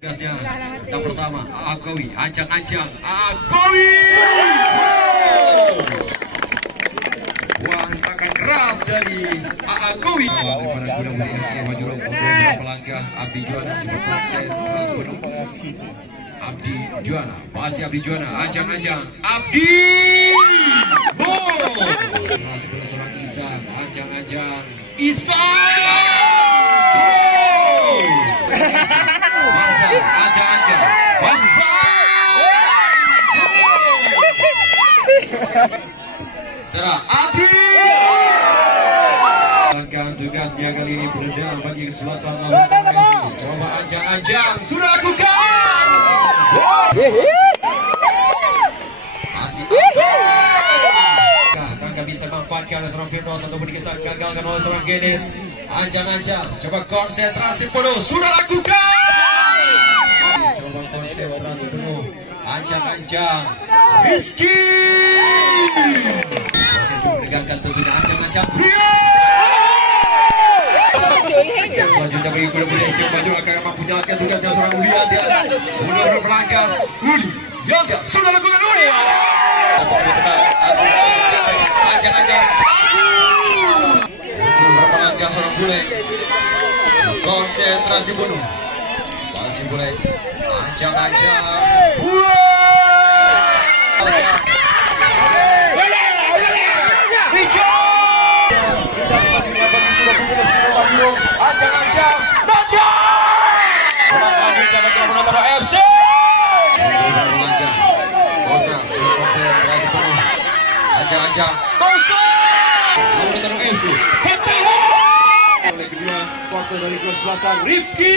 Gasnya yang pertama Agowi, ancang-ancang Agowi. Wah, hentakan keras dari Agowi. Daripada Kuda FC Majuro pelangkah Abdi Juana juga konsen keras penuh. Abdi Juana, masih Abdi Juana, ancang-ancang Abdi. Masih seorang Isan, ancang-ancang Isan. Ancang-ancang Bangsa. Tera Adi. Jalankan tugasnya kali ini beredar bagi suasana. Coba ancang-ancang sudah lakukan. Masih Rangga bisa manfaatkan seorang Firdaus untuk bergeser, gagalkan oleh seorang Gedes. Ancang-ancang coba konsentrasi penuh, sudah lakukan. Coba konsentrasi penuh, ancang-ancang Rizky. Masih coba meninggalkan tentunya ancang-ancang selanjutnya bagi Kuda Putih FC Majuro akan mampu jalankan tugasnya seorang Ulian. Dia mudah melanggar Ulian, dia sudah lakukan Ulian. Ancang-ancang melanggar seorang bule. Konsentrasi penuh, masih bule. Ancang-ancang bule. Ancang-ancang Nanda. FC. Konsentrasi penuh. Ancang-ancang FC. Oleh kedua supporter dari klub Selatan Rifki.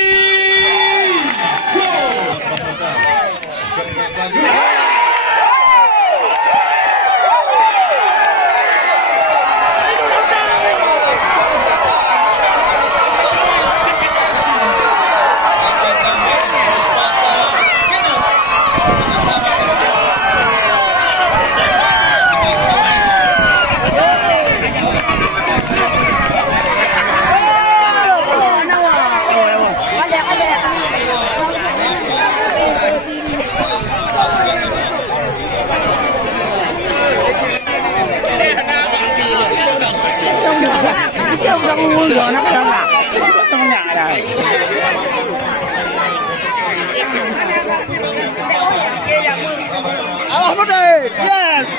Yes!